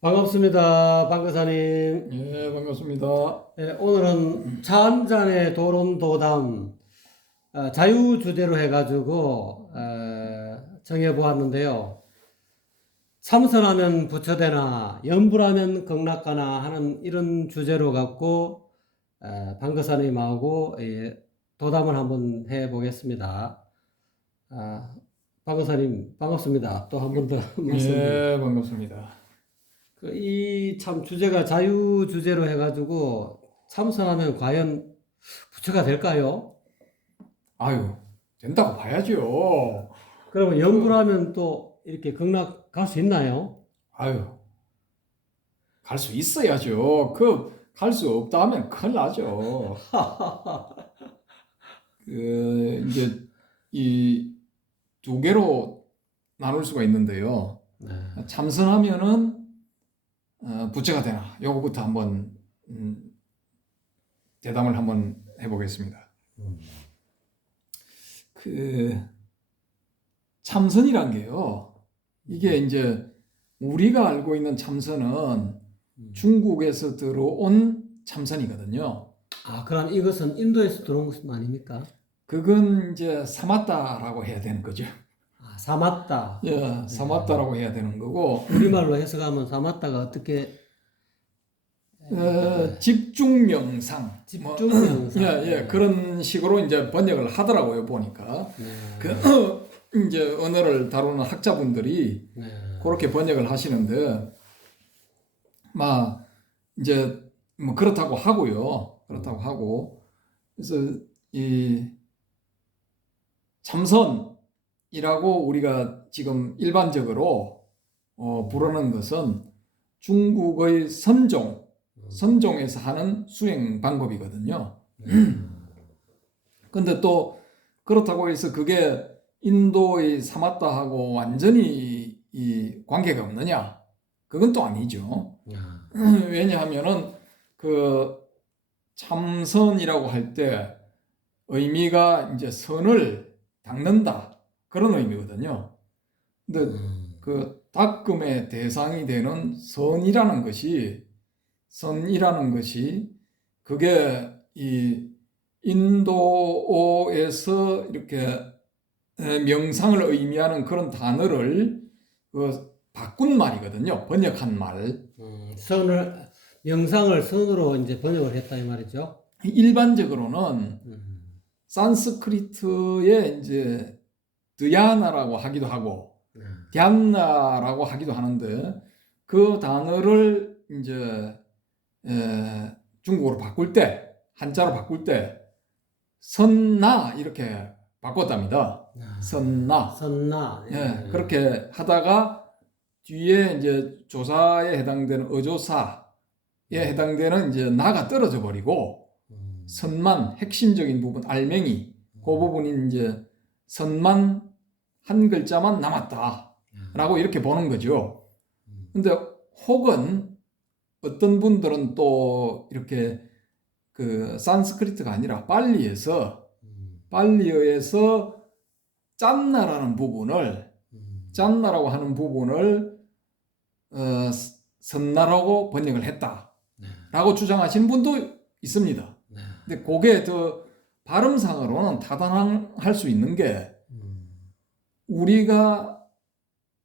반갑습니다, 방교사님. 예, 반갑습니다. 오늘은 차 한 잔의 도론도담 자유 주제로 해가지고 정해보았는데요. 참선하면 부처되나 염불하면 극락가나 하는 이런 주제로 갖고 방교사님하고 도담을 한번 해보겠습니다. 방교사님 반갑습니다. 또 한 번 더 말씀드립니다. 예, 반갑습니다. 이 참 주제가 자유 주제로 해가지고 참선하면 과연 부처가 될까요? 아유, 된다고 봐야죠. 그러면 염불하면 또 이렇게 극락 갈 수 있나요? 아유, 갈 수 있어야죠. 갈 수 없다 하면 큰일 나죠. 이제 이 두 개로 나눌 수가 있는데요. 네. 참선하면은 부처가 되나? 요거부터 한번 대담을 한번 해보겠습니다. 음. 참선이란 게요. 이게 이제 우리가 알고 있는 참선은 중국에서 들어온 참선이거든요. 그럼 이것은 인도에서 들어온 것은 아닙니까? 그건 이제 사마타라고 해야 되는 거죠. 사마타. 예, 사마타라고 해야 되는 거고, 우리말로 해석하면 사마타가 어떻게 집중 명상, 집중 명상. 예, 그런 식으로 이제 번역을 하더라고요, 보니까. 네. 이제 언어를 다루는 학자분들이 네. 그렇게 번역을 하시는데, 이제 뭐 그렇다고 하고요. 그렇다고 하고, 그래서 이 참선이라고 우리가 지금 일반적으로 부르는 것은 중국의 선종에서 하는 수행 방법이거든요. 근데 또 그렇다고 해서 그게 인도의 사마타하고 완전히 이 관계가 없느냐? 그건 또 아니죠. 왜냐하면은 그 참선이라고 할 때 의미가 이제 선을 닦는다 그런 의미거든요. 근데 그 닦음의 대상이 되는 선이라는 것이 그게 이 인도어에서 이렇게 명상을 의미하는 그런 단어를 바꾼 말이거든요. 번역한 말. 명상을 선으로 이제 번역을 했다 이 말이죠. 일반적으로는 산스크리트에 이제 드야나라고 하기도 하고 ಧ್ಯಾ나라고 하기도 하는데 그 단어를 이제 중국어로 바꿀 때 한자로 바꿀 때 선나 이렇게 바꿨답니다. 선나. 예, 그렇게 하다가 뒤에 이제 조사에 해당되는 어조사에 해당되는 이제 나가 떨어져 버리고 선만 핵심적인 부분 알맹이 그 부분이 이제 선만 한 글자만 남았다라고 이렇게 보는 거죠. 근데 혹은 어떤 분들은 또 이렇게 그 산스크리트가 아니라 팔리어에서 짠나라고 하는 부분을 선나라고 번역을 했다라고 주장하시는 분도 있습니다. 근데 그게 더 발음상으로는 타당할 수 있는 게 우리가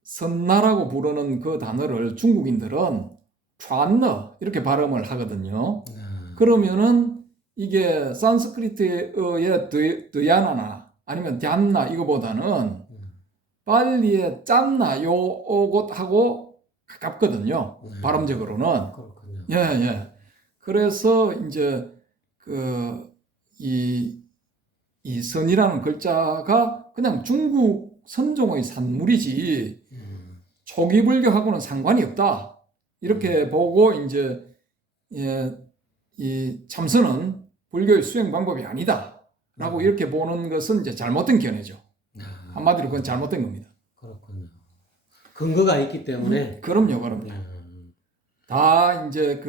선나라고 부르는 그 단어를 중국인들은 촤너 이렇게 발음을 하거든요. 그러면은 이게 산스크리트의 드야나나 아니면 ಧ್ಯಾ나 이거보다는 빨리의 짠나 요것하고 가깝거든요. 발음적으로는. 그렇군요. 예. 그래서 이제 이 선이라는 글자가 그냥 중국 선종의 산물이지 초기 불교하고는 상관이 없다. 이렇게 보고 이제 이 참선은 불교의 수행 방법이 아니다라고 이렇게 보는 것은 이제 잘못된 견해죠. 한마디로 그건 잘못된 겁니다. 그렇군요. 근거가 있기 때문에. 그럼요. 다 이제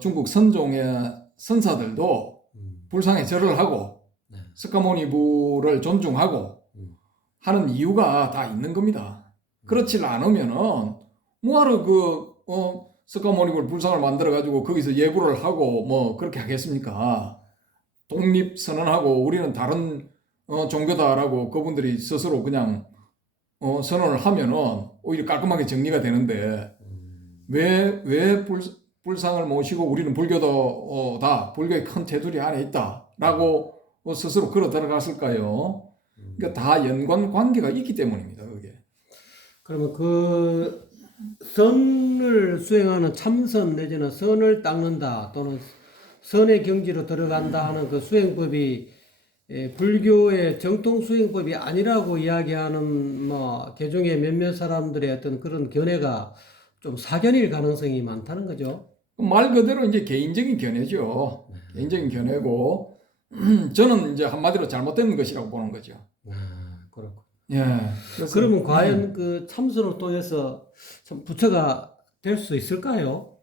중국 선종의 선사들도 불상에 절을 하고 석가모니부를 존중하고 하는 이유가 다 있는 겁니다. 그렇지 않으면은 뭐하러 석가모니불 불상을 만들어 가지고 거기서 예불을 하고 뭐 그렇게 하겠습니까? 독립 선언하고 우리는 다른 종교다라고 그분들이 스스로 그냥 선언을 하면은 오히려 깔끔하게 정리가 되는데 왜 불상을 모시고 우리는 불교도다, 불교의 큰 테두리 안에 있다라고 스스로 걸어 들어갔을까요? 그러니까 다 연관 관계가 있기 때문입니다. 그게. 그러면 그 선을 수행하는 참선 내지는 선을 닦는다 또는 선의 경지로 들어간다 하는 그 수행법이 불교의 정통 수행법이 아니라고 이야기하는 뭐 개종의 몇몇 사람들의 어떤 그런 견해가 좀 사견일 가능성이 많다는 거죠. 말 그대로 이제 개인적인 견해죠. 개인적인 견해고 저는 이제 한마디로 잘못된 것이라고 보는 거죠. 그렇고. 예. 그래서 그러면 과연 그 참선을 통해서 참 부처가 될 수 있을까요?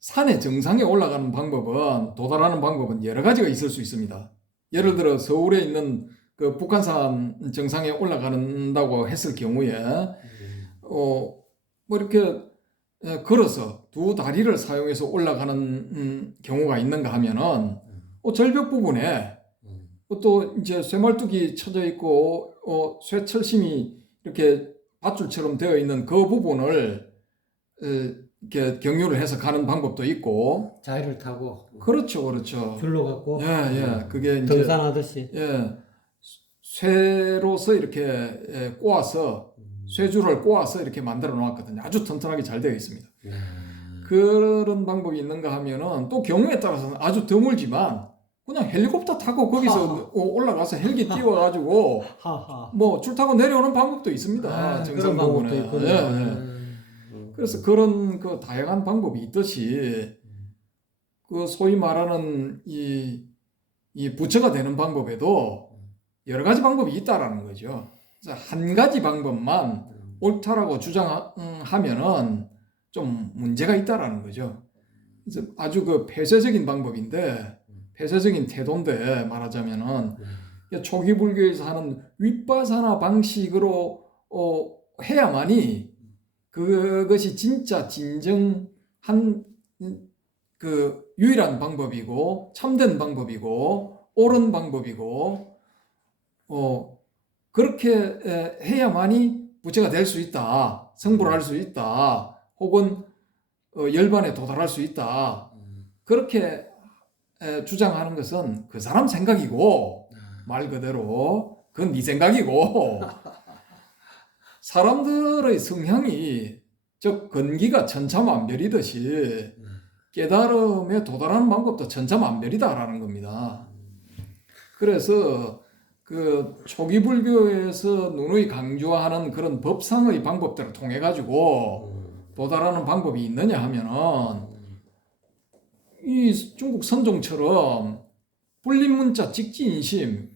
산의 정상에 올라가는 방법은, 도달하는 방법은 여러 가지가 있을 수 있습니다. 예를 들어 서울에 있는 그 북한산 정상에 올라간다고 했을 경우에 뭐 이렇게 걸어서 두 다리를 사용해서 올라가는 경우가 있는가 하면은 절벽 부분에 또 이제 쇠말뚝이 쳐져 있고 쇠철심이 이렇게 밧줄처럼 되어 있는 그 부분을 이렇게 경유를 해서 가는 방법도 있고. 자유를 타고 그렇죠, 그렇죠. 줄로 갖고 예. 그게 이제 등산하듯이. 쇠로서 이렇게 꼬아서 쇠줄을 꼬아서 이렇게 만들어 놓았거든요. 아주 튼튼하게 잘 되어 있습니다. 그런 방법이 있는가 하면은 또 경우에 따라서는 아주 드물지만 그냥 헬리콥터 타고 거기서 올라가서 헬기 띄워가지고 뭐 줄 타고 내려오는 방법도 있습니다. 정상 부분에. 그래서 그런 그 다양한 방법이 있듯이 그 소위 말하는 이 부처가 되는 방법에도 여러 가지 방법이 있다라는 거죠. 그래서 한 가지 방법만 옳다라고 주장하면은 좀 문제가 있다라는 거죠. 그래서 아주 그 폐쇄적인 방법인데, 폐쇄적인 태도인데 말하자면은 초기 불교에서 하는 윗바사나 방식으로 해야만이 그것이 진짜 진정한 그 유일한 방법이고 참된 방법이고 옳은 방법이고 그렇게 해야만이 부처가 될 수 있다, 성불을 할 수 있다, 혹은 열반에 도달할 수 있다, 그렇게 주장하는 것은 그 사람 생각이고, 말 그대로 그건 네 생각이고, 사람들의 성향이 즉 건기가 천차만별이듯이 깨달음에 도달하는 방법도 천차만별이다라는 겁니다. 그래서 그 초기 불교에서 누누이 강조하는 그런 법상의 방법들을 통해 가지고 도달하는 방법이 있느냐 하면은 이 중국 선종처럼 불립문자 직지인심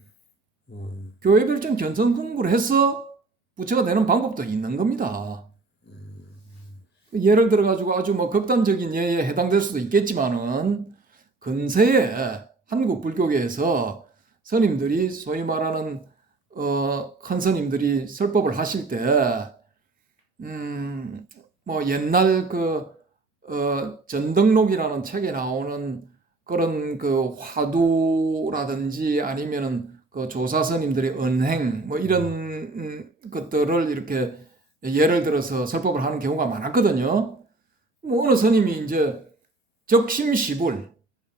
교회별전 견성 공부를 해서 부처가 되는 방법도 있는 겁니다. 예를 들어 가지고 아주 뭐 극단적인 예에 해당될 수도 있겠지만은 근세에 한국 불교계에서 스님들이 소위 말하는 큰 스님들이 설법을 하실 때 뭐 옛날 그 전등록이라는 책에 나오는 그런 그 화두라든지 아니면은 그 조사 스님들의 언행 뭐 이런 것들을 이렇게 예를 들어서 설법을 하는 경우가 많았거든요. 뭐 어느 스님이 이제 적심시불,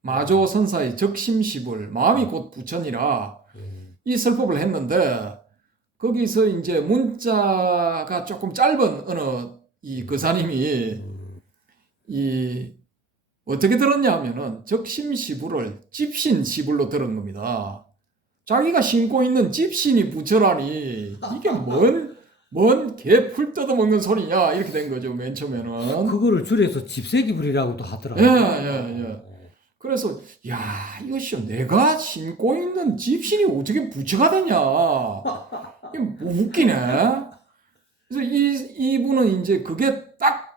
마조 선사의 적심시불, 마음이 곧 부처니라 이 설법을 했는데 거기서 이제 문자가 조금 짧은 어느 이 거사님이 이 어떻게 들었냐 하면은 적심시불을 집신시불로 들은 겁니다. 자기가 신고 있는 집신이 부처라니 이게 뭔 개 풀 뜯어먹는 소리냐 이렇게 된 거죠. 맨 처음에는 그거를 줄여서 집세기불이라고도 하더라고요. 예. 그래서 야 이것이 내가 신고 있는 집신이 어떻게 부처가 되냐 이게 뭐 웃기네. 그래서 이분은 이제 그게 딱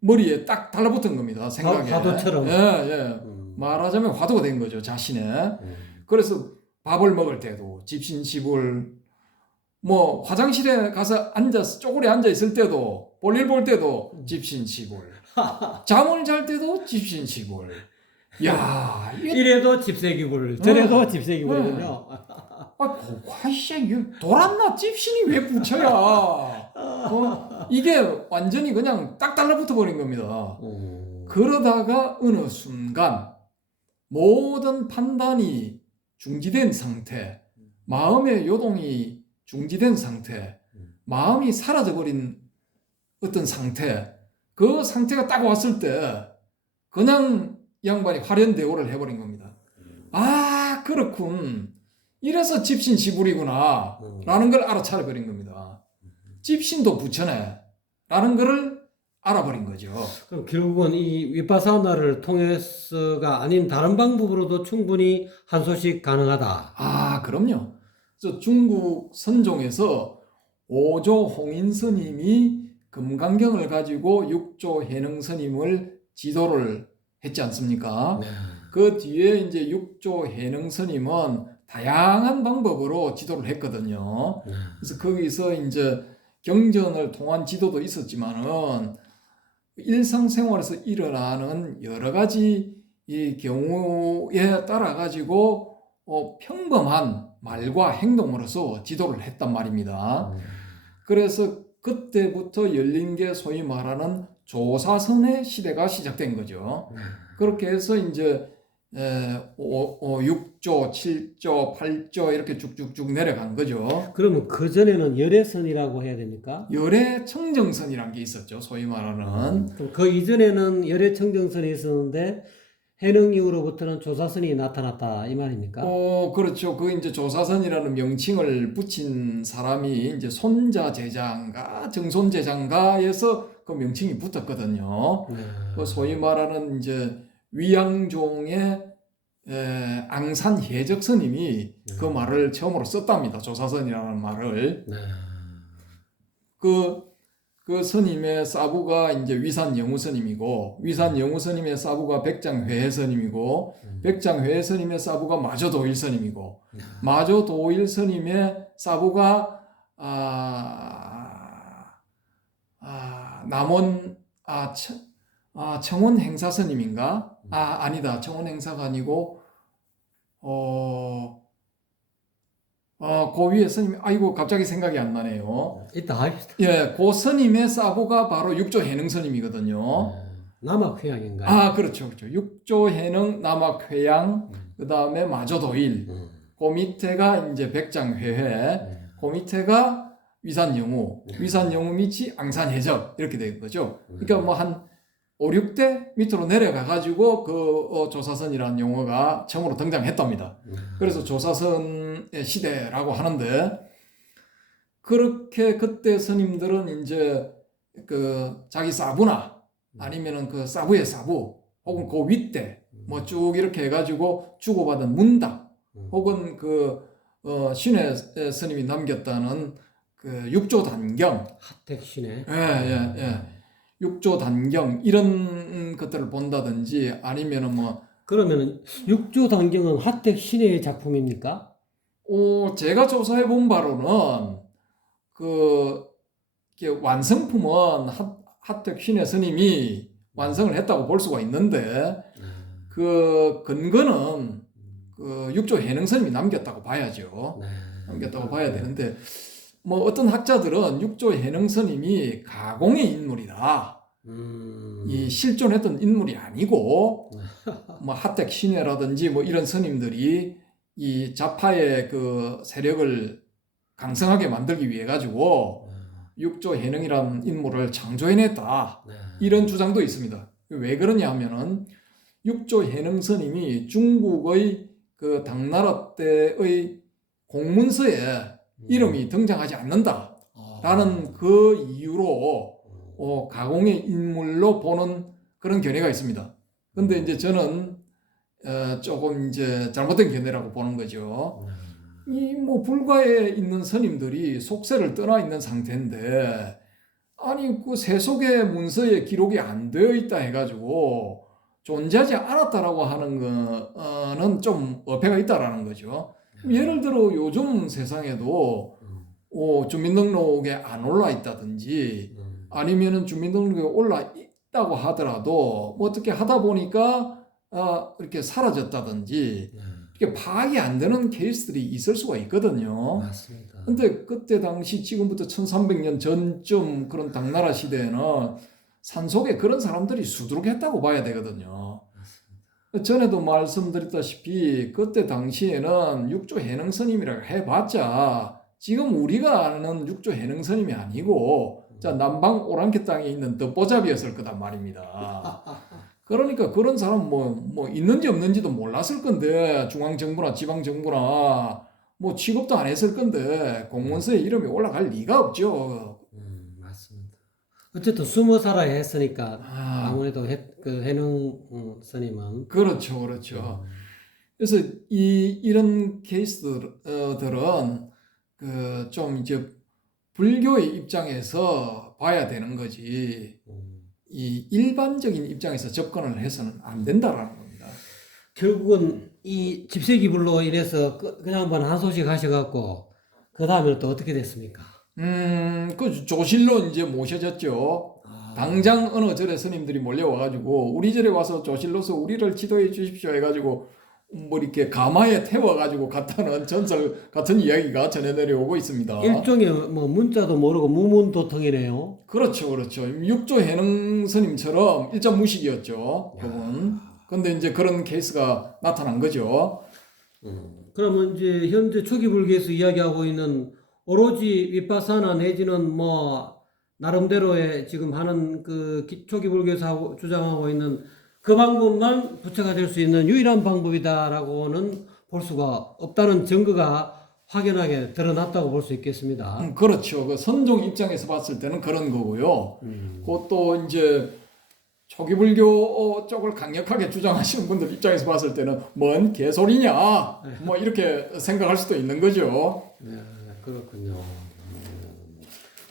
머리에 딱 달라붙은 겁니다. 생각에. 화두처럼. 예. 말하자면 화두가 된 거죠. 자신의. 그래서 밥을 먹을 때도 집신시불, 뭐 화장실에 가서 앉아서 쪼그려 앉아 있을 때도 볼일 볼 때도 집신시골. 잠을 잘 때도 집신시골. 야, 이래도 집세기골, 저래도 집세기골이군요. 과시야, 돌았나? 집신이 왜 붙여야? 이게 완전히 그냥 딱 달라붙어 버린 겁니다. 그러다가 어느 순간 모든 판단이 중지된 상태, 마음의 요동이 중지된 상태, 마음이 사라져버린 어떤 상태, 그 상태가 딱 왔을 때 그냥 양반이 화련대오를 해버린 겁니다. 아, 그렇군. 이래서 집신시불이구나 라는 걸 알아차려버린 겁니다. 집신도 부처네 라는 것을 알아버린 거죠. 그럼 결국은 이 위파사나를 통해서가 아닌 다른 방법으로도 충분히 한소식 가능하다. 아, 그럼요. 그래서 중국 선종에서 오조 홍인 스님이 금강경을 가지고 육조 해능 스님을 지도를 했지 않습니까? 네. 그 뒤에 이제 육조 해능 스님은 다양한 방법으로 지도를 했거든요. 그래서 거기서 이제 경전을 통한 지도도 있었지만은 일상생활에서 일어나는 여러 가지 이 경우에 따라 가지고 평범한 말과 행동으로서 지도를 했단 말입니다. 그래서 그때부터 열린 게 소위 말하는 조사선의 시대가 시작된 거죠. 그렇게 해서 이제 6조, 7조, 8조 이렇게 쭉쭉쭉 내려간 거죠. 그러면 그 전에는 열애선이라고 해야 됩니까? 열애청정선이란 게 있었죠. 소위 말하는. 그럼 그 이전에는 열애청정선이 있었는데 해능 이후로부터는 조사선이 나타났다 이 말입니까? 그렇죠. 그 이제 조사선이라는 명칭을 붙인 사람이 이제 손자제장가, 정손제장가에서 그 명칭이 붙었거든요. 그 소위 말하는 이제 위양종의 앙산혜적 스님이 그 말을 처음으로 썼답니다. 조사선이라는 말을. 그 스님의 사부가 이제 위산영우 스님이고, 위산영우 스님의 사부가 백장회해 스님이고, 백장회해 스님의 사부가 마조도일 스님이고, 마조도일 스님의 사부가 남원 청원 행사 스님인가? 아니다. 청원 행사가 아니고 그 위에 스님, 아이고 갑자기 생각이 안 나네요. 이따 합시다. 예, 그 스님의 사부가 바로 육조 해능 스님이거든요. 남학회양인가요? 그렇죠, 그렇죠. 육조 해능 남학회양, 그 다음에 마조도일, 그 밑에가 이제 백장회회, 그 밑에가 위산영우, 위산영우 밑이 앙산해적 이렇게 된 거죠. 그러니까 뭐 한 5, 6대 밑으로 내려가 가지고 그 조사선이라는 용어가 처음으로 등장했답니다. 그래서 조사선의 시대라고 하는데, 그렇게 그때 스님들은 이제 그 자기 사부나 아니면은 그 사부의 사부 혹은 그 윗대 뭐 쭉 이렇게 해가지고 주고받은 문당 혹은 그 신의 스님이 남겼다는 그 육조 단경, 하택신의 예. 육조 단경 이런 것들을 본다든지 아니면은 뭐 그러면은 육조 단경은 하택신의 작품입니까? 제가 조사해 본 바로는 그 완성품은 하택 신의 스님이 완성을 했다고 볼 수가 있는데 그 근거는 그 육조 해능 스님이 남겼다고 봐야죠. 남겼다고 봐야 되는데, 뭐 어떤 학자들은 육조 해능 스님이 가공의 인물이다. 이 실존했던 인물이 아니고 뭐 하택 신혜라든지 뭐 이런 스님들이 이 자파의 그 세력을 강성하게 만들기 위해 가지고 육조 해능이라는 인물을 창조해냈다. 이런 주장도 있습니다. 왜 그러냐 하면은 육조 해능 스님이 중국의 그 당나라 때의 공문서에 이름이 등장하지 않는다라는 그 이유로 가공의 인물로 보는 그런 견해가 있습니다. 근데 이제 저는 조금 이제 잘못된 견해라고 보는 거죠. 이 뭐 불가에 있는 스님들이 속세를 떠나 있는 상태인데, 아니 그 세속의 문서에 기록이 안 되어 있다 해가지고 존재하지 않았다라고 하는 거는 좀 어폐가 있다라는 거죠. 예를 들어 요즘 세상에도 주민등록에 안 올라 있다든지 아니면은 주민등록에 올라 있다고 하더라도 뭐 어떻게 하다 보니까 이렇게 사라졌다든지 이렇게 파악이 안 되는 케이스들이 있을 수가 있거든요. 맞습니다. 근데 그때 당시 지금부터 1300년 전쯤 그런 당나라 시대에는 산속에 그런 사람들이 수두룩했다고 봐야 되거든요. 전에도 말씀드렸다시피 그때 당시에는 육조 해능스님이라고 해봤자 지금 우리가 아는 육조 해능스님이 아니고 남방 오랑캐 땅에 있는 덧보잡이었을 거단 말입니다. 그러니까 그런 사람 뭐 있는지 없는지도 몰랐을 건데 중앙정부나 지방정부나 뭐 취급도 안 했을 건데 공문서에 이름이 올라갈 리가 없죠. 맞습니다. 어쨌든 숨어 살아야 했으니까 아무래도 그 해능 스님은 그렇죠. 그래서 이런 케이스들은 그 좀 이제 불교의 입장에서 봐야 되는 거지. 이 일반적인 입장에서 접근을 해서는 안 된다라는 겁니다. 결국은 이 집세기불로 인해서 그냥 한번 한 소식 하셔갖고 그 다음에 또 어떻게 됐습니까? 그 조실로 이제 모셔졌죠. 당장 어느 절에 스님들이 몰려와가지고 우리 절에 와서 조실로서 우리를 지도해 주십시오 해가지고 뭐 이렇게 가마에 태워가지고 갔다는 전설 같은 이야기가 전해 내려오고 있습니다. 일종의 뭐 문자도 모르고 무문도통이네요. 그렇죠. 육조 해능 스님처럼 일자무식이었죠. 그분. 근데 이제 그런 케이스가 나타난 거죠. 그러면 이제 현재 초기 불교에서 이야기하고 있는 오로지 위파사나 내지는 뭐 나름대로의 지금 하는 그 초기 불교에서 주장하고 있는 그 방법만 부처가 될 수 있는 유일한 방법이다라고는 볼 수가 없다는 증거가 확연하게 드러났다고 볼 수 있겠습니다. 그렇죠. 그 선종 입장에서 봤을 때는 그런 거고요. 그것도 이제 초기 불교 쪽을 강력하게 주장하시는 분들 입장에서 봤을 때는 뭔 개소리냐 뭐 이렇게 생각할 수도 있는 거죠. 네, 그렇군요.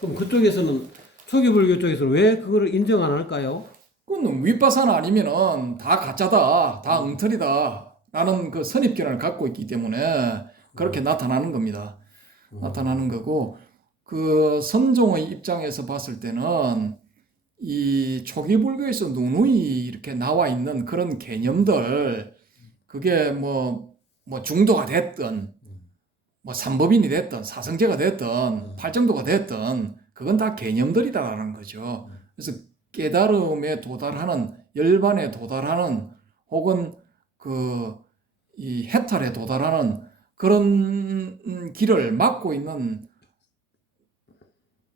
그럼 그쪽에서는 초기 불교 쪽에서는 왜 그거를 인정 안 할까요? 그건 위파사나 아니면은 다 가짜다, 다 엉터리다 라는 그 선입견을 갖고 있기 때문에 그렇게 나타나는 겁니다. 나타나는 거고 그 선종의 입장에서 봤을 때는 이 초기 불교에서 누누이 이렇게 나와 있는 그런 개념들 그게 뭐 중도가 됐든 뭐 삼법인이 됐든 사성제가 됐든 팔정도가 됐든 그건 다 개념들이다라는 거죠. 그래서 깨달음에 도달하는 열반에 도달하는 혹은 이 해탈에 도달하는 그런 길을 막고 있는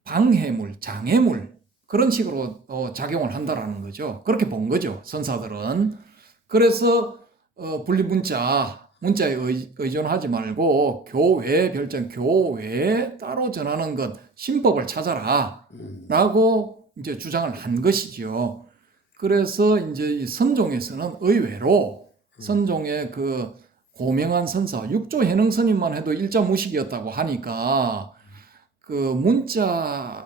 방해물, 장애물 그런 식으로 작용을 한다라는 거죠. 그렇게 본 거죠. 선사들은. 그래서 문자에 의존하지 말고 교외 별정 교외에 따로 전하는 것 신법을 찾아라 라고 이제 주장을 한 것이죠. 그래서 이제 이 선종에서는 의외로 선종의 그 고명한 선사 육조 해능 스님만 해도 일자무식이었다고 하니까 그 문자에는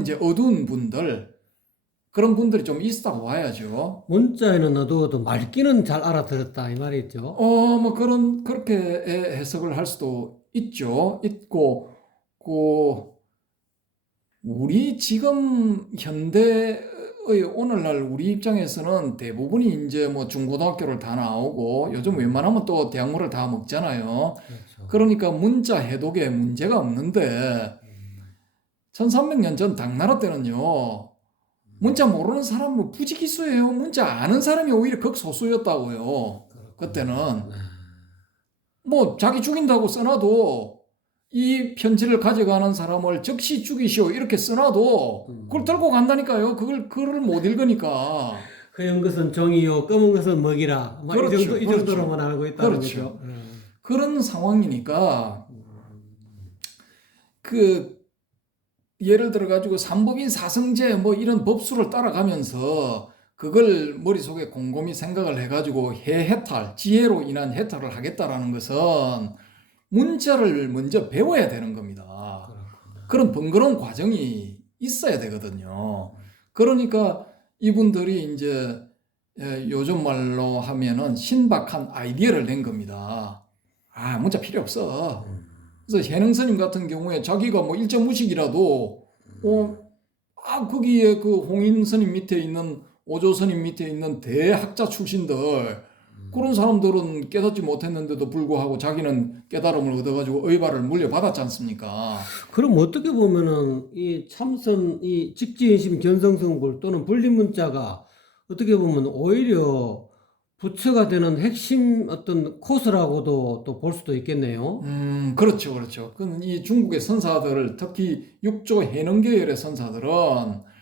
이제 어두운 분들 그런 분들이 좀 있다고 봐야죠. 문자에는 어두워도 말귀는 잘 알아들었다 이 말이죠. 뭐 그렇게 해석을 할 수도 있고 우리 지금 현대의 오늘날 우리 입장에서는 대부분이 이제 뭐 중고등학교를 다 나오고 요즘 웬만하면 또 대학물을 다 먹잖아요. 그렇죠. 그러니까 문자 해독에 문제가 없는데 1300년 전 당나라 때는요. 문자 모르는 사람은 부지기수예요. 문자 아는 사람이 오히려 극소수였다고요. 그때는 뭐 자기 죽인다고 써놔도 이 편지를 가져가는 사람을 즉시 죽이시오 이렇게 써놔도 그걸 들고 간다니까요. 그걸 못 읽으니까. 허연 것은 종이요, 검은 것은 먹이라. 그렇죠, 이 정도로만 알고 있다는 그렇죠. 거죠. 그런 상황이니까 예를 들어 가지고 삼법인 사성제 뭐 이런 법수를 따라가면서 그걸 머릿속에 곰곰이 생각을 해가지고 해탈, 지혜로 인한 해탈을 하겠다라는 것은 문자를 먼저 배워야 되는 겁니다. 그런 번거로운 과정이 있어야 되거든요. 그러니까 이분들이 이제 요즘 말로 하면은 신박한 아이디어를 낸 겁니다. 문자 필요 없어. 그래서 해능 스님 같은 경우에 자기가 뭐 일정무식이라도 거기에 그 홍인 스님 밑에 있는 오조 스님 밑에 있는 대학자 출신들 그런 사람들은 깨닫지 못했는데도 불구하고 자기는 깨달음을 얻어가지고 의발을 물려받았지 않습니까? 그럼 어떻게 보면은 이 참선, 이 직지인심 견성성불 또는 불립문자가 어떻게 보면 오히려 부처가 되는 핵심 어떤 코스라고도 또 볼 수도 있겠네요. 그렇죠, 그렇죠. 그건 이 중국의 선사들을 특히 육조 해능 계열의 선사들은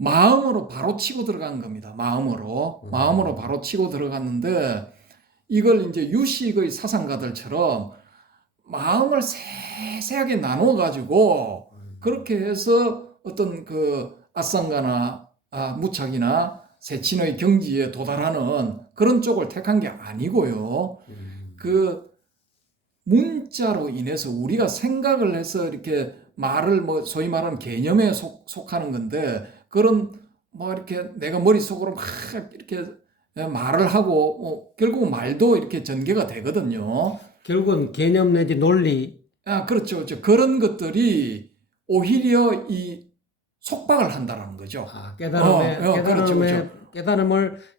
마음으로 바로 치고 들어간 겁니다. 마음으로 바로 치고 들어갔는데 이걸 이제 유식의 사상가들처럼 마음을 세세하게 나눠 가지고 그렇게 해서 어떤 그 아상가나 무착이나 세친의 경지에 도달하는 그런 쪽을 택한 게 아니고요. 그 문자로 인해서 우리가 생각을 해서 이렇게 말을 뭐 소위 말하는 개념에 속하는 건데 그런 뭐 이렇게 내가 머릿속으로 막 이렇게 말을 하고 결국은 말도 이렇게 전개가 되거든요. 결국은 개념 내지 논리. 그렇죠. 그렇죠. 그런 것들이 오히려 이 속박을 한다라는 거죠. 그렇죠, 그렇죠.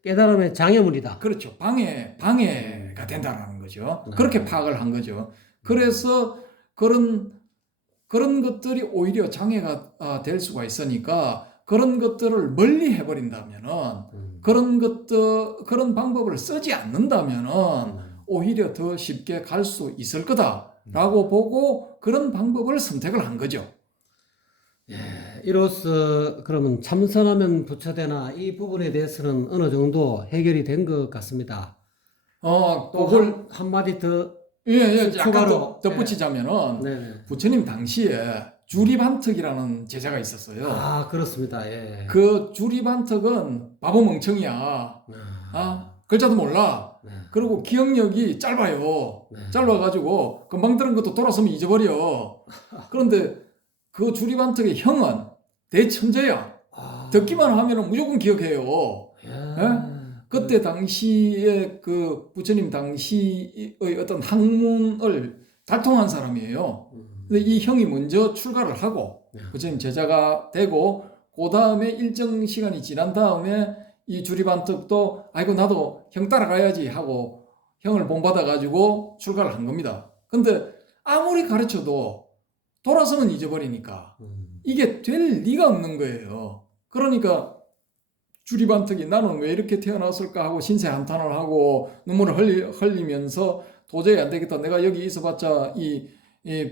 깨달음의 장애물이다. 그렇죠. 방해가 된다라는 거죠. 그렇게 파악을 한 거죠. 그래서 그런 것들이 오히려 장애가 될 수가 있으니까 그런 것들을 멀리 해버린다면은 그런 방법을 쓰지 않는다면은 오히려 더 쉽게 갈 수 있을 거다라고 보고 그런 방법을 선택을 한 거죠. 이로써 그러면 참선하면 부처되나 이 부분에 대해서는 어느 정도 해결이 된 것 같습니다. 또 그걸 한마디 더 약간 추가로 덧붙이자면은 네네. 부처님 당시에 주리반특이라는 제자가 있었어요. 그렇습니다. 예. 그 주리반특은 바보 멍청이야. 글자도 몰라. 네. 그리고 기억력이 짧아요. 네. 짧아가지고 금방 들은 것도 돌아서면 잊어버려. 그런데 그 주리반특의 형은 대천재야. 듣기만 하면 무조건 기억해요. 그때 당시에 그 부처님 당시의 어떤 학문을 달통한 사람이에요. 근데 이 형이 먼저 출가를 하고 부처님 제자가 되고 그 다음에 일정 시간이 지난 다음에 이 주리반특도 아이고 나도 형 따라가야지 하고 형을 본받아 가지고 출가를 한 겁니다. 근데 아무리 가르쳐도 돌아서면 잊어버리니까 이게 될 리가 없는 거예요. 그러니까 주리반특이 나는 왜 이렇게 태어났을까 하고 신세 한탄을 하고 눈물을 흘리면서 도저히 안 되겠다. 내가 여기 있어봤자 이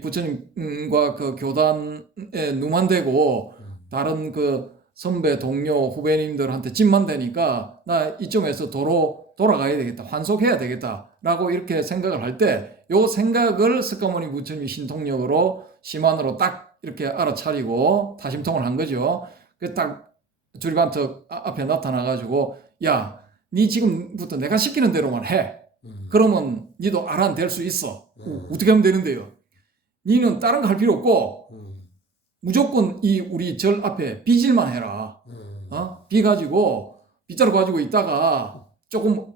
부처님과 그 교단에 누만 대고 다른 그 선배, 동료, 후배님들한테 짐만 되니까 나 이쪽에서 돌아가야 되겠다. 환속해야 되겠다. 라고 이렇게 생각을 할 때 요 생각을 석가모니 부처님이 신통력으로 심한으로 딱 이렇게 알아차리고 타심통을 한 거죠. 그 딱 주리반특 앞에 나타나가지고 야, 니 지금부터 내가 시키는 대로만 해. 그러면 니도 아란 될 수 있어. 어떻게 하면 되는데요? 니는 다른 거 할 필요 없고 무조건 이 우리 절 앞에 빚일만 해라. 빚 가지고 빗자루 가지고 있다가 조금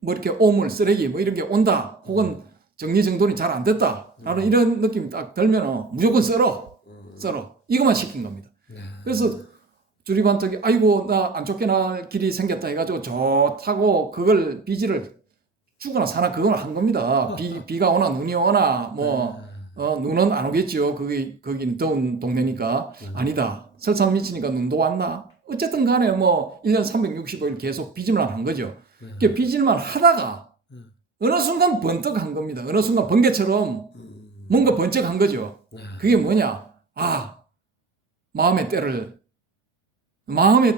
뭐 이렇게 오물 쓰레기 뭐 이런 게 온다. 혹은 정리정돈이 잘 안 됐다라는 이런 느낌이 딱 들면 무조건 썰어. 이것만 시킨 겁니다. 그래서 주리반특이 아이고 나 안 쫓겨날 길이 생겼다 해가지고 좋다고 그걸 빚을 주거나 사나 그걸 한 겁니다. 비가 오나 눈이 오나 뭐 눈은 안 오겠죠. 거기 더운 동네니까. 아니다. 설산 미치니까 눈도 왔나? 어쨌든 간에 뭐 1년 365일 계속 빚을만 한 거죠. 그 빚을만 하다가 어느 순간 번뜩 한 겁니다. 어느 순간 번개처럼 뭔가 번쩍한 거죠. 그게 뭐냐? 마음의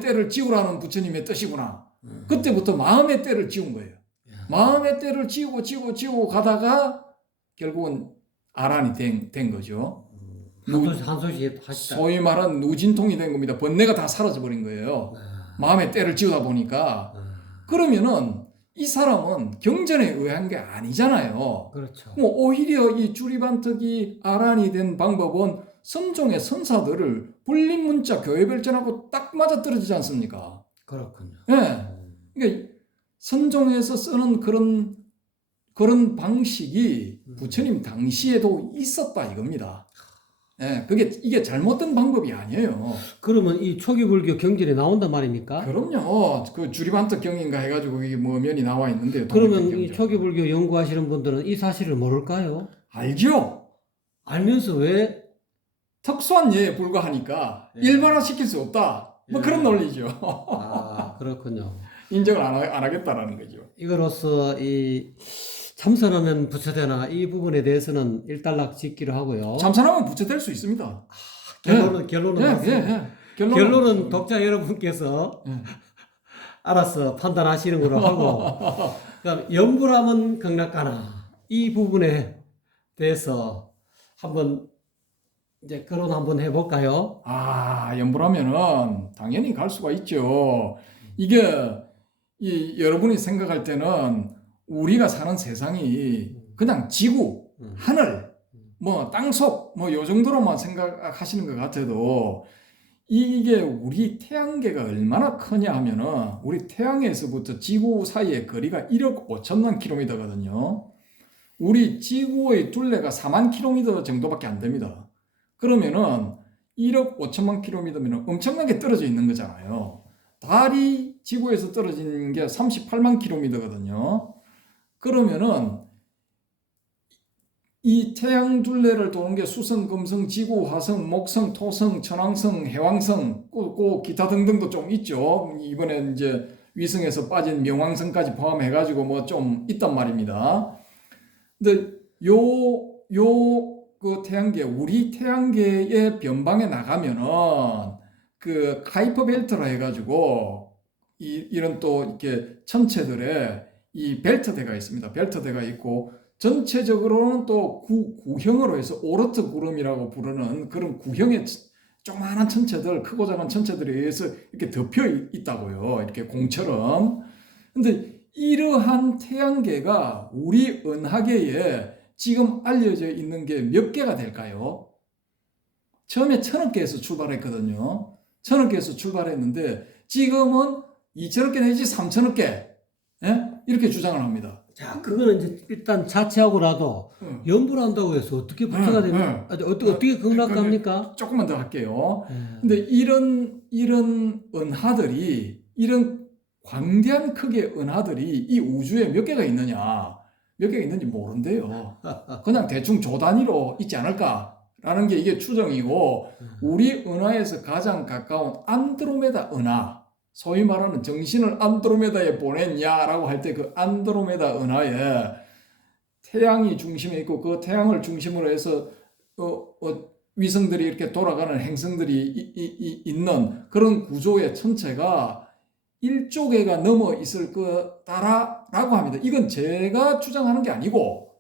때를 지우라는 부처님의 뜻이구나. 그때부터 마음의 때를 지운 거예요. 마음의 때를 지우고 가다가 결국은 아란이 된 거죠. 한소식 하시다. 소위 말한 누진통이 된 겁니다. 번뇌가 다 사라져 버린 거예요. 마음의 때를 지우다 보니까. 그러면은 이 사람은 경전에 의한 게 아니잖아요. 그렇죠. 뭐 오히려 이 주리반특이 아란이 된 방법은 선종의 선사들을 불립문자 교회별전하고 딱 맞아떨어지지 않습니까? 그렇군요. 예. 그러니까 선종에서 쓰는 그런 그런 방식이 부처님 당시에도 있었다 이겁니다. 예, 이게 잘못된 방법이 아니에요. 그러면 이 초기 불교 경전에 나온단 말입니까? 그럼요. 그 주리반트 경인가 해가지고 이게 뭐 면이 나와 있는데. 그러면 독립된 이 경전. 초기 불교 연구하시는 분들은 이 사실을 모를까요? 알죠. 알면서 왜 특수한 예에 불과하니까 예. 일반화시킬 수 없다. 뭐 예. 그런 논리죠. 그렇군요. 인정을 안 하겠다라는 거죠. 이거로서 이 참선하면 부처되나 이 부분에 대해서는 일단락 짓기로 하고요. 참선하면 부처될 수 있습니다. 결론은 예, 맞습니다. 예, 예. 결론은 독자 여러분께서 예. 알아서 판단하시는 걸로 하고, 그다음 염불하면 극락가나 이 부분에 대해서 한번 이제 거론 한번 해볼까요? 연불하면은 당연히 갈 수가 있죠. 이게 여러분이 생각할 때는 우리가 사는 세상이 그냥 지구, 하늘, 뭐 땅속 뭐 요 정도로만 생각하시는 것 같아도 이게 우리 태양계가 얼마나 크냐 하면은 우리 태양에서부터 지구 사이의 거리가 1억 5천만 킬로미터거든요. 우리 지구의 둘레가 4만 킬로미터 정도밖에 안 됩니다. 그러면은 1억 5천만 킬로미터면 엄청나게 떨어져 있는 거잖아요. 달이 지구에서 떨어진 게 38만 킬로미터거든요. 그러면은 이 태양 둘레를 도는 게 수성, 금성, 지구, 화성, 목성, 토성, 천왕성, 해왕성, 꼭 기타 등등도 좀 있죠. 이번에 이제 위성에서 빠진 명왕성까지 포함해가지고 뭐 좀 있단 말입니다. 근데 그 태양계, 우리 태양계의 변방에 나가면은 그 카이퍼 벨트라 해가지고 이런 또 이렇게 천체들의 이 벨트대가 있습니다. 벨트대가 있고 전체적으로는 또 구형으로 해서 오르트 구름이라고 부르는 그런 구형의 조그마한 천체들, 크고 작은 천체들에 의해서 이렇게 덮여 있다고요. 이렇게 공처럼. 근데 이러한 태양계가 우리 은하계에 지금 알려져 있는 게 몇 개가 될까요? 처음에 1000억 개에서 출발했거든요. 1000억 개에서 출발했는데 지금은 2000억 개 내지 3000억 개, 예? 이렇게 주장을 합니다. 자, 그거는 이제 일단 자체하고라도 염불한다고 해서 어떻게 부처가 됩니까? 어떻게 극락갑니까? 조금만 더 할게요. 근데 이런 은하들이, 이런 광대한 크기의 은하들이 이 우주에 몇 개가 있느냐, 몇 개가 있는지 모른대요. 그냥 대충 조 단위로 있지 않을까라는 게 이게 추정이고, 우리 은하에서 가장 가까운 안드로메다 은하, 소위 말하는 정신을 안드로메다에 보냈냐라고 할 때 그 안드로메다 은하에 태양이 중심에 있고 그 태양을 중심으로 해서 위성들이 이렇게 돌아가는 행성들이 있는 그런 구조의 천체가 1조 개가 넘어 있을 거다라고 합니다. 이건 제가 주장하는 게 아니고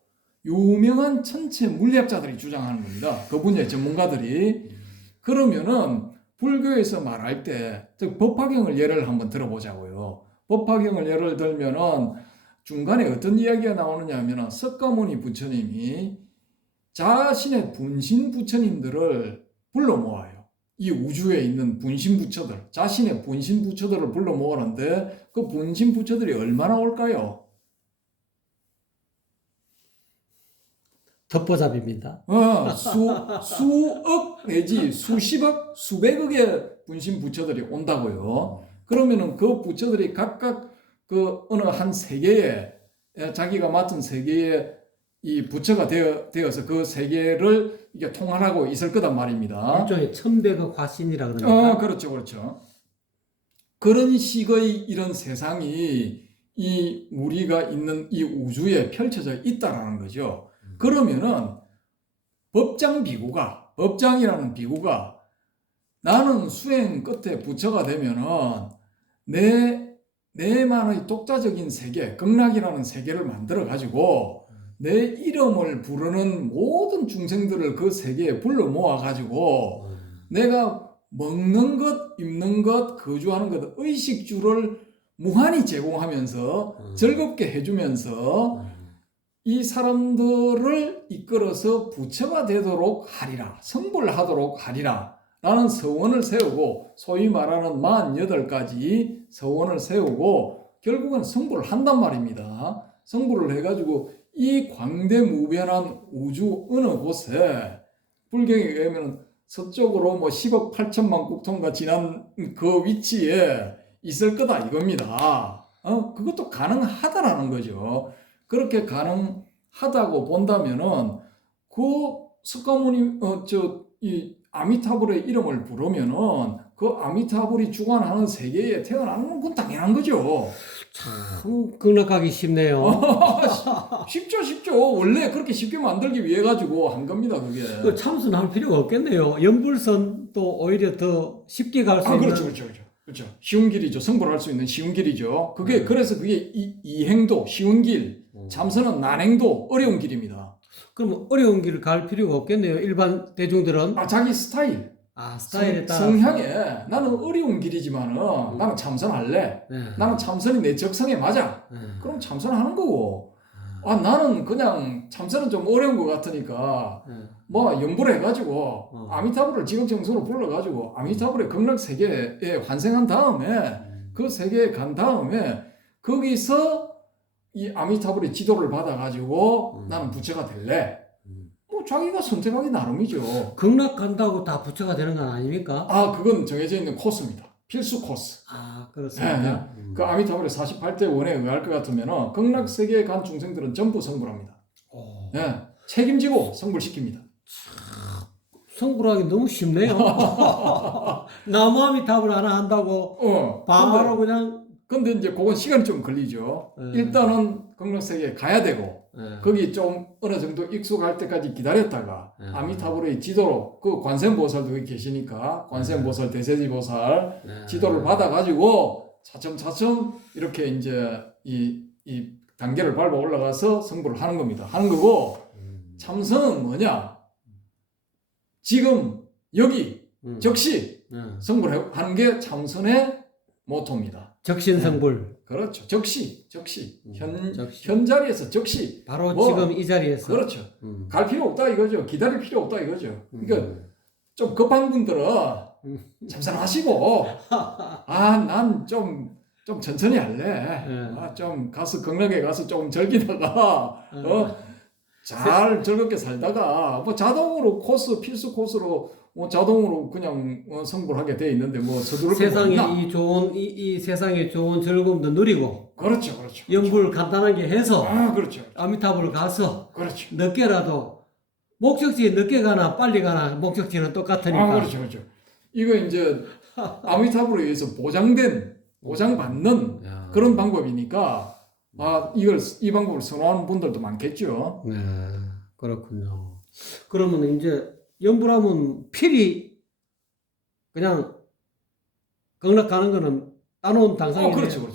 유명한 천체 물리학자들이 주장하는 겁니다. 그 분야의 전문가들이. 그러면은 불교에서 말할 때, 즉 법화경을 예를 한번 들어보자고요. 법화경을 예를 들면은 중간에 어떤 이야기가 나오느냐 하면은 석가모니 부처님이 자신의 분신 부처님들을 불러 모아요. 이 우주에 있는 분신 부처들, 자신의 분신 부처들을 불러 모으는데 그 분신 부처들이 얼마나 올까요? 덮보잡입니다. 수억 내지 수십억, 수백억의 분신 부처들이 온다고요. 그러면은 그 부처들이 각각 그 어느 한 세계에 자기가 맡은 세계에 이 부처가 되어서 그 세계를 이게 통할하고 있을 거단 말입니다. 일종의 천백억 화신이라 그러니까. 그렇죠, 그렇죠. 그런 식의 이런 세상이 이 우리가 있는 이 우주에 펼쳐져 있다라는 거죠. 그러면은 법장이라는 비구가 나는 수행 끝에 부처가 되면은 내만의 독자적인 세계, 극락이라는 세계를 만들어 가지고 내 이름을 부르는 모든 중생들을 그 세계에 불러 모아 가지고 내가 먹는 것, 입는 것, 거주하는 것, 의식주를 무한히 제공하면서 즐겁게 해주면서 이 사람들을 이끌어서 부처가 되도록 하리라, 성불하도록 하리라 라는 서원을 세우고, 소위 말하는 48가지 서원을 세우고 결국은 성불을 한단 말입니다. 성불을 해가지고 이 광대무변한 우주 어느 곳에 불경에 의하면 서쪽으로 뭐 10억 8천만 국통가 지난 그 위치에 있을 거다 이겁니다. 그것도 가능하다라는 거죠. 그렇게 가능하다고 본다면은 그 석가모니 이 아미타불의 이름을 부르면은 그 아미타불이 주관하는 세계에 태어나는 건 당연한 거죠. 참 극락하기 쉽네요. 쉽죠. 원래 그렇게 쉽게 만들기 위해 가지고 한 겁니다, 그게. 그 참선할 필요가 없겠네요. 연불선도 오히려 더 쉽게 갈 수 있는. 그렇죠. 쉬운 길이죠. 성불할 수 있는 쉬운 길이죠. 그게 그래서 그게 이행도 쉬운 길, 참선은 난행도 어려운 길입니다. 그럼 어려운 길을 갈 필요가 없겠네요. 일반 대중들은. 자기 스타일, 스타일에 따라. 성향에 나는 어려운 길이지만은 나는 참선할래. 네. 나는 참선이 내 적성에 맞아. 네. 그럼 참선하는 거고. 나는 그냥 참선은 좀 어려운 것 같으니까 네. 뭐 연불해가지고 아미타불을 지극정성으로 불러가지고 아미타불의 극락 세계에 환생한 다음에 그 세계에 간 다음에 거기서 이 아미타불의 지도를 받아가지고 나는 부처가 될래. 뭐 자기가 선택하기 나름이죠. 극락 간다고 다 부처가 되는 건 아닙니까? 그건 정해져 있는 코스입니다. 필수 코스. 그렇습니다. 그 아미타불의 48대 원에 의할 것 같으면 극락 세계에 간 중생들은 전부 성불합니다. 책임지고 성불시킵니다. 성불하기 너무 쉽네요. 나무아미 탑을 하나 한다고 바로 그냥. 근데 이제 그건 시간이 좀 걸리죠. 일단은 극락 세계에 가야 되고 거기 좀 어느 정도 익숙할 때까지 기다렸다가 아미타불의 지도로 그 관세음보살도 여기 계시니까 관세음보살, 대세지보살 지도를 받아가지고 차츰차츰 이렇게 이제 이 단계를 밟아 올라가서 성불을 하는 겁니다. 하는 거고 참선은 뭐냐? 지금 여기 적시 성불하는 게 참선의 모토입니다. 적신성불. 그렇죠. 적시. 현 자리에서 적시. 바로 지금 이 자리에서. 그렇죠. 갈 필요 없다 이거죠. 기다릴 필요 없다 이거죠. 그러니까 좀 급한 분들은 참선하시고 난 좀 천천히 할래. 좀 가서 극락에 가서 좀 즐기다가 잘 즐겁게 살다가 뭐 자동으로 필수 코스로 자동으로 그냥 성불하게 돼 있는데 뭐 서두를 세상에 이 세상의 좋은 즐거움도 누리고. 그렇죠. 연불 간단하게 해서. 그렇죠. 아미타불을 가서. 그렇죠. 늦게라도 목적지 늦게 가나 빨리 가나 목적지는 똑같으니까. 그렇죠. 이거 이제 아미타불에 의해서 보장받는 그런 방법이니까 이 방법을 선호하는 분들도 많겠죠. 네, 그렇군요. 그러면 이제 연불하면 필히 그냥 극락 가는 거는 따놓은 당상이네요. 그렇죠.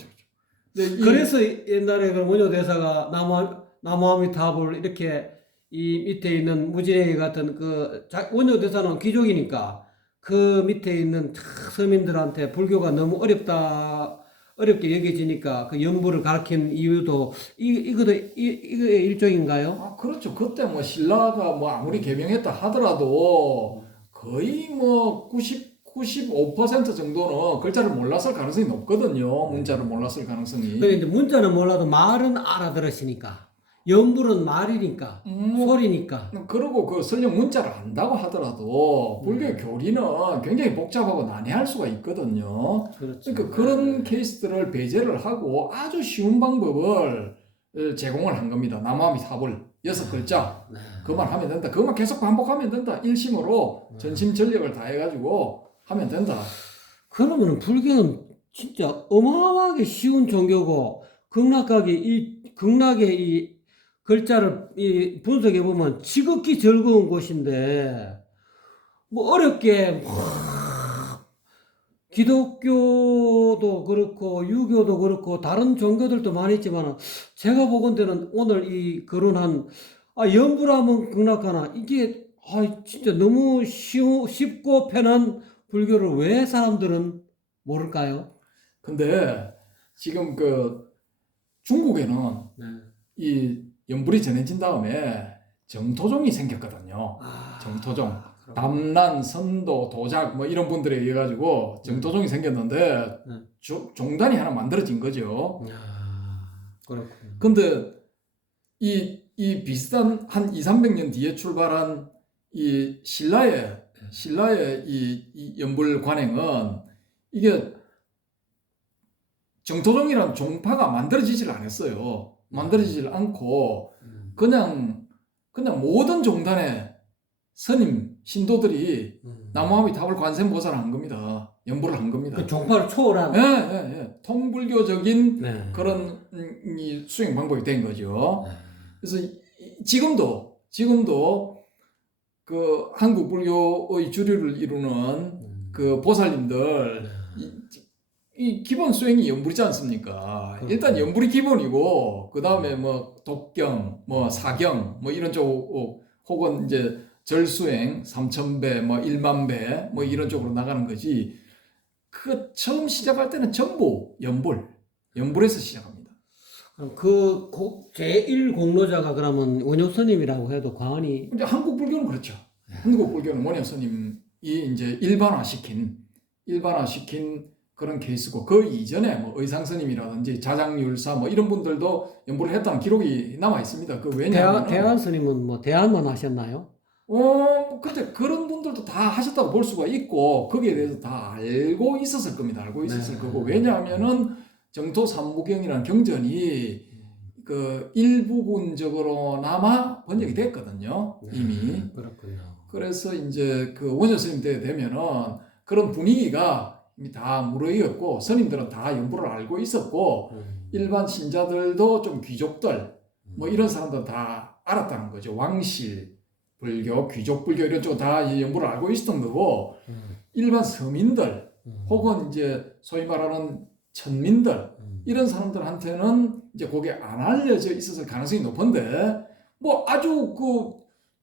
그래서 옛날에 그 원효 대사가 나무아미타불 이렇게 이 밑에 있는 무지랭이 같은 원효 대사는 귀족이니까 그 밑에 있는 서민들한테 불교가 너무 어렵게 여겨지니까 그 연불을 가르친 이유도 이거의 일종인가요? 그렇죠. 그때 뭐 신라가 뭐 아무리 개명했다 하더라도 거의 뭐 95% 정도는 글자를 몰랐을 가능성이 높거든요. 문자를 몰랐을 가능성이. 그런데 문자는 몰라도 말은 알아들으시니까. 연불은 말이니까, 소리니까. 그리고 그 설령 문자를 안다고 하더라도 불교의 교리는 굉장히 복잡하고 난해할 수가 있거든요. 그렇죠. 그러니까 그런 케이스들을 배제를 하고 아주 쉬운 방법을 제공을 한 겁니다. 나무아미타불 6글자. 그만 하면 된다. 그만 계속 반복하면 된다. 일심으로 전심전력을 다해가지고 하면 된다. 그러면 불교는 진짜 어마어마하게 쉬운 종교고 극락의 이 글자를 분석해 보면 지극히 즐거운 곳인데 뭐 어렵게 기독교도 그렇고 유교도 그렇고 다른 종교들도 많이 있지만 제가 보건대는 오늘 이 거론한 연불하면 극락하나 이게 진짜 너무 쉽고 편한 불교를 왜 사람들은 모를까요? 근데 지금 중국에는 이 연불이 전해진 다음에 정토종이 생겼거든요. 정토종. 담란, 선도, 도작 뭐 이런 분들에 의해 가지고 정토종이 생겼는데 종단이 하나 만들어진 거죠. 그렇군요. 근데 이 이 비슷한 한 2, 300년 뒤에 출발한 이 신라의 이 연불 관행은 이게 정토종이란 종파가 만들어지질 않았어요. 만들어지질 않고 그냥 모든 종단의 스님 신도들이 나무아미타불 관세음보살을 한 겁니다. 연불을 한 겁니다. 그 종파를 초월한. 예. 통불교적인 네. 그런 이 수행 방법이 된 거죠. 네. 그래서 지금도 그 한국 불교의 주류를 이루는 그 보살님들 이 기본 수행이 연불이지 않습니까? 그렇구나. 일단 연불이 기본이고 그 다음에 뭐 독경, 뭐 사경, 뭐 이런 쪽 혹은 이제 절수행 3,000배, 뭐 1만 배, 뭐 이런 쪽으로 나가는 거지. 그 처음 시작할 때는 전부 연불에서 시작합니다. 그 제1 공로자가 그러면 원효 스님이라고 해도 과언이. 이제 한국 불교는 그렇죠. 한국 불교는 원효 스님이 이제 일반화시킨 그런 케이스고 그 이전에 뭐 의상 스님이라든지 자장율사 뭐 이런 분들도 연불을 했다는 기록이 남아 있습니다. 그 왜냐하면 대한 스님은 뭐 대한만 하셨나요? 근데 그런 분들도 다 하셨다고 볼 수가 있고 거기에 대해서 다 알고 있었을 겁니다. 알고 있었을 네. 거고 왜냐하면은 정토 삼부경이라는 경전이 그 일부분적으로나마 번역이 됐거든요. 이미. 그렇군요. 그래서 이제 그 원효 스님 때 되면은 그런 분위기가 이미 다 무르익었고 스님들은 다 연불을 알고 있었고 일반 신자들도 좀 귀족들 뭐 이런 사람들은 다 알았다는 거죠. 왕실 불교, 귀족 불교 이런 쪽 다 연불을 알고 있었던 거고 일반 서민들 혹은 이제 소위 말하는 천민들 이런 사람들한테는 이제 그게 안 알려져 있었을 가능성이 높은데 뭐 아주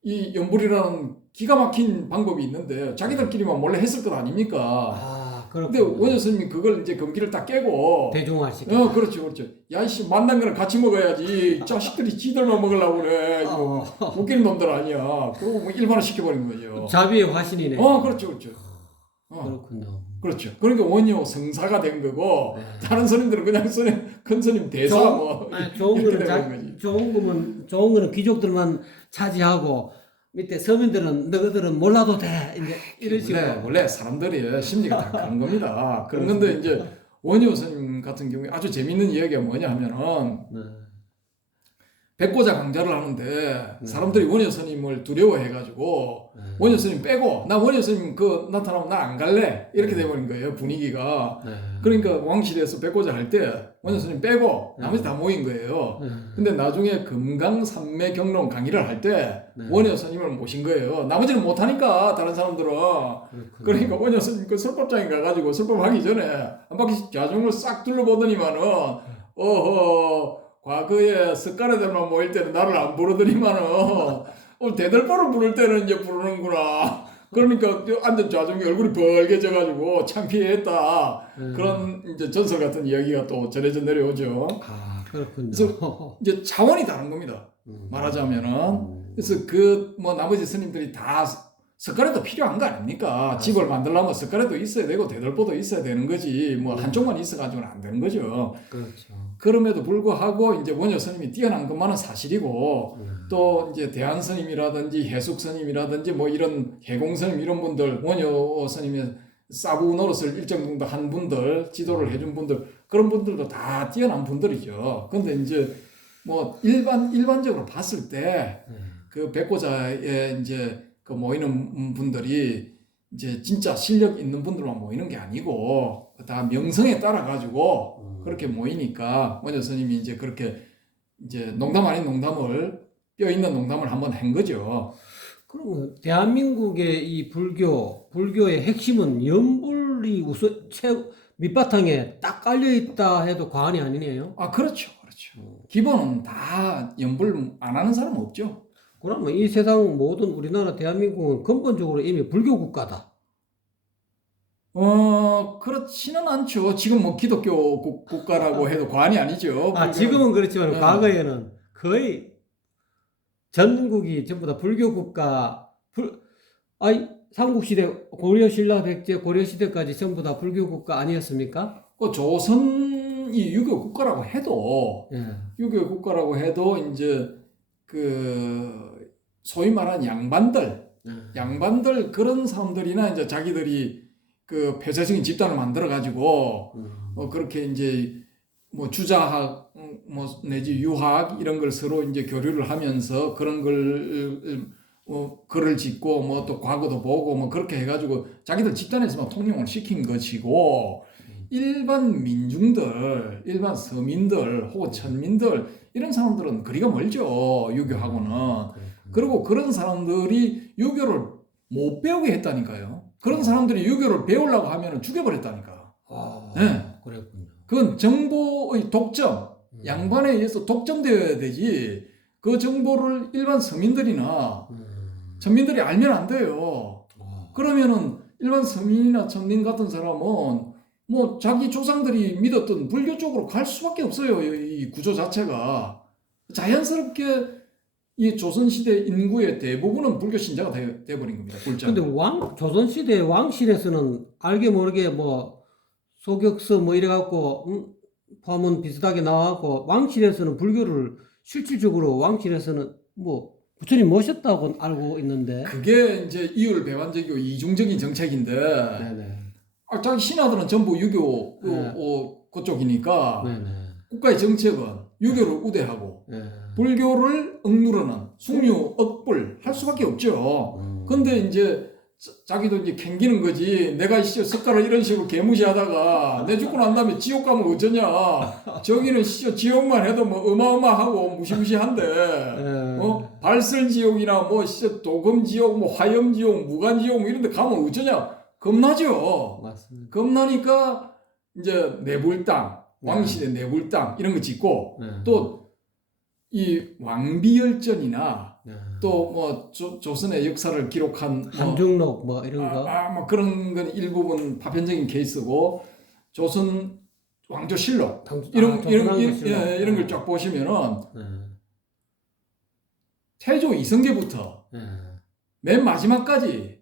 이 연불이라는 기가 막힌 방법이 있는데 자기들끼리만 몰래 했을 것 아닙니까? 근데 원효 스님이 그걸 이제 금기를 딱 깨고 대중화시켜. 그렇죠. 야이씨 만난 거는 같이 먹어야지. 자식들이 지들만 먹으려고 그래. 웃기는 놈들 아니야. 그러고 뭐 일반화 시켜버린 거죠. 자비의 화신이네. 그렇죠. 그렇군요. 그렇죠. 그러니까 원효 성사가 된 거고 다른 스님들은 그냥 큰 스님 대사 좋은 거는 귀족들만 차지하고 밑에 서민들은 너희들은 몰라도 돼. 이제 이런 식으로. 원래 사람들이 심리가 다 그런 겁니다. 그런 건데 이제 원효 스님 같은 경우에 아주 재밌는 이야기가 뭐냐 하면은 백고자 강좌를 하는데 사람들이 원효 스님을 두려워해가지고 원효 스님 빼고 나 원효 스님 나타나면 나 안 갈래 이렇게 돼버린 거예요 분위기가. 그러니까 왕실에서 백고자 할 때 원효 스님 빼고 나머지 다 모인 거예요. 근데 나중에 금강산매 경론 강의를 할 때 원효 스님을 모신 거예요. 나머지는 못하니까 다른 사람들은. 그러니까 원효 스님 그 설법장에 가가지고 설법하기 전에 한 바퀴 좌중을 싹 둘러보더니만은 과거에 석가래들만 모일 때는 나를 안 부르더니만은 대들보를 부를 때는 이제 부르는구나. 그러니까 앉은 좌중이 얼굴이 벌개져가지고 창피했다. 그런 이제 전설 같은 이야기가 또 전해져 내려오죠. 그렇군요. 그래서 이제 차원이 다른 겁니다. 말하자면은. 그래서 뭐 나머지 스님들이 다 석가래도 필요한 거 아닙니까? 집을 만들려면 석가래도 있어야 되고 대들보도 있어야 되는 거지. 뭐 한쪽만 있어가지고는 안 되는 거죠. 그렇죠. 그럼에도 불구하고 이제 원효 스님이 뛰어난 것만은 사실이고 또 이제 대한 스님이라든지 해숙 스님이라든지 뭐 이런 해공 스님 이런 분들 원효 스님의 사부 노릇을 일정 정도 한 분들 지도를 해준 분들 그런 분들도 다 뛰어난 분들이죠. 근데 이제 뭐 일반적으로 봤을 때 그 백고자에 이제 그 모이는 분들이 이제 진짜 실력 있는 분들만 모이는 게 아니고 다 명성에 따라 가지고 그렇게 모이니까 원효 스님이 이제 그렇게 이제 농담 아닌 농담을 뼈 있는 농담을 한번 한 거죠. 그러면 대한민국의 이 불교의 핵심은 연불이 밑바탕에 딱 깔려 있다 해도 과언이 아니네요. 그렇죠. 기본은 다 연불 안 하는 사람은 없죠. 그러면 이 세상 모든 우리나라 대한민국은 근본적으로 이미 불교 국가다. 그렇지는 않죠. 지금 뭐 기독교 국가라고 해도 과언이 아니죠. 지금은 그렇지만 과거에는 거의 전국이 전부 다 불교 국가. 삼국시대 고려신라 백제 고려시대까지 전부 다 불교 국가 아니었습니까? 조선이 유교 국가라고 해도 유교 국가라고 해도 이제 그 소위 말하는 양반들 그런 사람들이나 이제 자기들이 그 폐쇄적인 집단을 만들어 가지고 그렇게 이제 뭐 주자학 뭐 내지 유학 이런 걸 서로 이제 교류를 하면서 그런 걸 글을 짓고 뭐 또 과거도 보고 뭐 그렇게 해가지고 자기들 집단에서만 통용을 시킨 것이고 일반 민중들, 일반 서민들 혹은 천민들 이런 사람들은 거리가 멀죠. 유교하고는. 그리고 그런 사람들이 유교를 못 배우게 했다니까요. 그런 사람들이 유교를 배우려고 하면 죽여버렸다니까. 아, 네. 그랬군요. 그건 정보의 독점, 양반에 의해서 독점되어야 되지. 그 정보를 일반 서민들이나 천민들이 알면 안 돼요. 그러면은 일반 서민이나 천민 같은 사람은 뭐 자기 조상들이 믿었던 불교 쪽으로 갈 수밖에 없어요. 이 구조 자체가 자연스럽게 이 조선시대 인구의 대부분은 불교 신자가 돼버린 겁니다. 불자. 근데 조선시대 왕실에서는 알게 모르게 뭐 소격서 뭐 이래갖고 포함은 비슷하게 나와갖고 왕실에서는 불교를 실질적으로 왕실에서는 뭐 부처님 모셨다고 알고 있는데. 그게 이제 이율배반적이고 이중적인 정책인데 네네. 자기 신하들은 전부 유교 그쪽이니까 네네. 국가의 정책은 유교를 우대하고 네. 불교를 억누르는 숭유, 억불 할 수밖에 없죠. 근데 이제 자기도 이제 캥기는 거지. 내가 석가를 이런 식으로 개무시하다가 내 죽고 난 다음에 지옥 가면 어쩌냐. 저기는 지옥만 해도 뭐 어마어마하고 무시무시한데 발설지옥이나 뭐 도금지옥, 뭐 화염지옥, 무간지옥 뭐 이런 데 가면 어쩌냐. 겁나죠. 맞습니다. 겁나니까 이제 내불당, 왕실의 내불당 이런 거 짓고 또 이 왕비열전이나 또 뭐 조선의 역사를 기록한 한중록 뭐 이런 거. 뭐 그런 건 일부분 파편적인 케이스고 조선 왕조실록 이런 걸 쫙 보시면은 태조 이성계부터 맨 마지막까지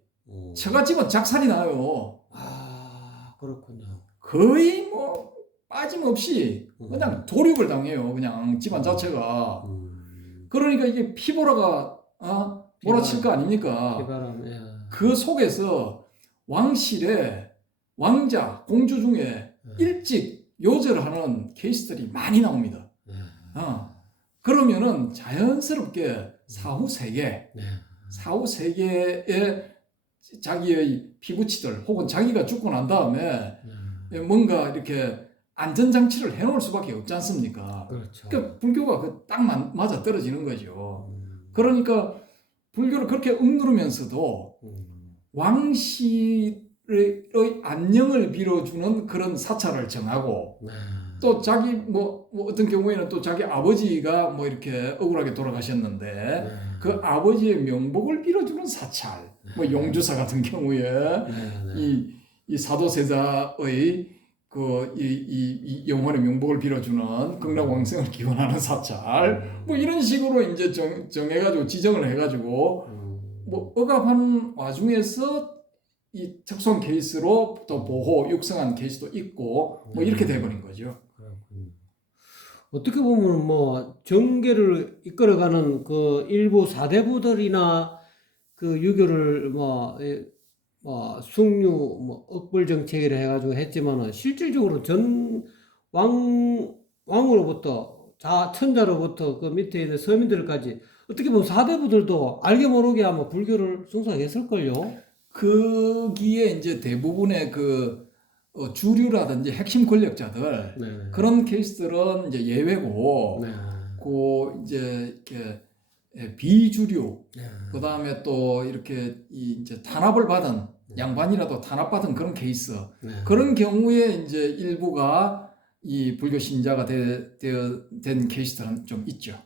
처갓집은 작살이 나요. 아, 그렇군요. 거의 뭐 빠짐없이 그냥 도륙을 당해요. 그냥 집안 자체가. 그러니까 이게 피보라가 몰아칠 거 아닙니까? 피바람. 그 속에서 왕실의 왕자, 공주 중에 일찍 요절하는 케이스들이 많이 나옵니다. 그러면은 자연스럽게 사후 세계의 자기의 피부치들 혹은 자기가 죽고 난 다음에 뭔가 이렇게 안전장치를 해놓을 수밖에 없지 않습니까? 그렇죠. 그러니까 불교가 딱 맞아 떨어지는 거죠. 그러니까 불교를 그렇게 억누르면서도 왕실의 안녕을 빌어주는 그런 사찰을 정하고 또 자기 뭐 어떤 경우에는 또 자기 아버지가 뭐 이렇게 억울하게 돌아가셨는데 그 아버지의 명복을 빌어주는 사찰 뭐 용주사 같은 경우에 이 사도세자의 이 영혼의 명복을 빌어주는 극락왕생을 기원하는 사찰 뭐 이런 식으로 이제 정해가지고 지정을 해가지고 뭐 억압하는 와중에서 이 특수한 케이스로 또 보호 육성한 케이스도 있고 뭐 이렇게 돼버린 거죠. 어떻게 보면 뭐 정계를 이끌어가는 그 일부 사대부들이나 그 유교를 뭐 숭유 뭐 억불 정책이라 해가지고 했지만은 실질적으로 전 왕으로부터 천자로부터 그 밑에 있는 서민들까지 어떻게 보면 사대부들도 알게 모르게 아마 불교를 숭상했을걸요. 거기에 이제 대부분의 그 주류라든지 핵심 권력자들 그런 케이스들은 이제 예외고 그 이제 이렇게 비주류 그 다음에 또 이렇게 이제 탄압을 받은 양반이라도 탄압받은 그런 케이스 그런 경우에 이제 일부가 이 불교 신자가 된 케이스들은 좀 있죠.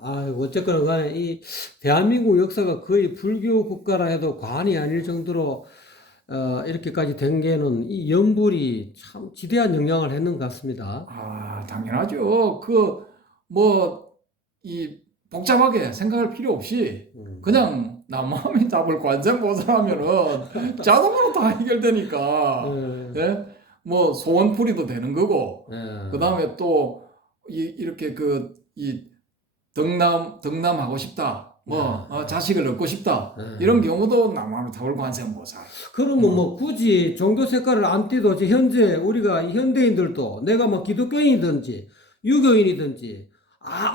어쨌거나 간에 이 대한민국 역사가 거의 불교 국가라 해도 과언이 아닐 정도로 이렇게까지 된 게는 이 연불이 참 지대한 영향을 했는 것 같습니다. 당연하죠. 이 복잡하게 생각할 필요 없이 그냥 남마음이 답을 관세음보살하면은 자동으로 다 해결되니까 뭐 소원풀이도 되는 거고 그 다음에 또 이렇게 이 덕남하고 싶다. 자식을 얻고 싶다. 이런 경우도 남아미 타불 관세음보살. 그러면 뭐 굳이 종교 색깔을 안 띠도 현재 우리가 현대인들도 내가 뭐 기독교인이든지 유교인이든지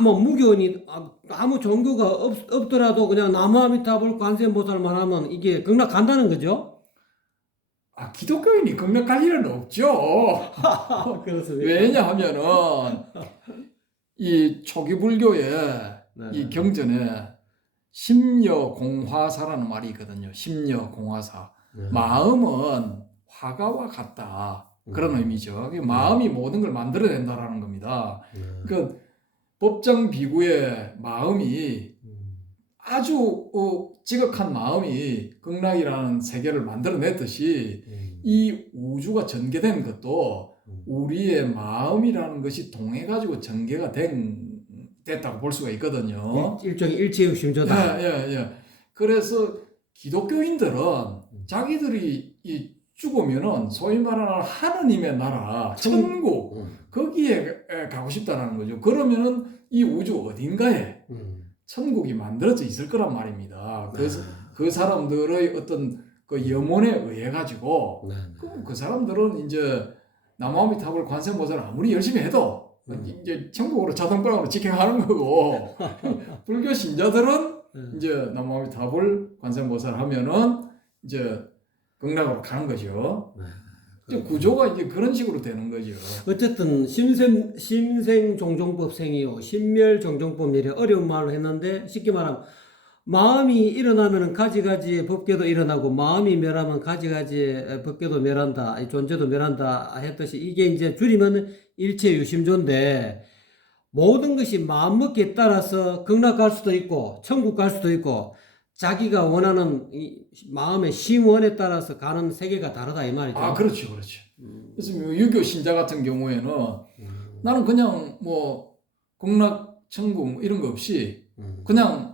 뭐 무교인이 아무 종교가 없더라도 그냥 나무아미타불 관세음보살만 하면 이게 극락 간다는 거죠? 기독교인이 극락 갈 일은 없죠. 그렇습니다. 왜냐하면은 이 초기 불교의 네. 이 경전에 심여공화사라는 말이 있거든요. 심여공화사. 마음은 화가와 같다. 그런 의미죠. 마음이 모든 걸 만들어낸다라는 겁니다. 그 법정 비구의 마음이 아주 지극한 마음이 극락이라는 세계를 만들어냈듯이 이 우주가 전개된 것도 우리의 마음이라는 것이 통해가지고 전개가 됐다고 볼 수가 있거든요. 일종의 일체육심조다. 예. 그래서 기독교인들은 자기들이 이 죽으면은 소위 말하는 하느님의 나라, 천국, 거기에 가고 싶다는 거죠. 그러면은 이 우주 어딘가에 천국이 만들어져 있을 거란 말입니다. 그래서 그 사람들의 어떤 그 염원에 의해 가지고 그 사람들은 이제 나무아미타불 관세음보살을 아무리 열심히 해도 이제 천국으로 자동방으로 직행하는 거고 불교 신자들은 이제 나무아미타불 관세음보살 하면은 이제 극락으로 가는 거죠. 구조가 이제 그런 식으로 되는 거죠. 어쨌든 심생종종법생이요 심멸종종법이래 어려운 말로 했는데 쉽게 말하면 마음이 일어나면 가지가지의 법계도 일어나고 마음이 멸하면 가지가지의 법계도 멸한다 존재도 멸한다 했듯이 이게 이제 줄이면 일체유심조인데 모든 것이 마음먹기에 따라서 극락 갈 수도 있고 천국 갈 수도 있고 자기가 원하는 이 마음의 심원에 따라서 가는 세계가 다르다 이 말이죠. 그렇죠. 그래서 유교 신자 같은 경우에는 나는 그냥 뭐 극락, 천국 이런 거 없이 그냥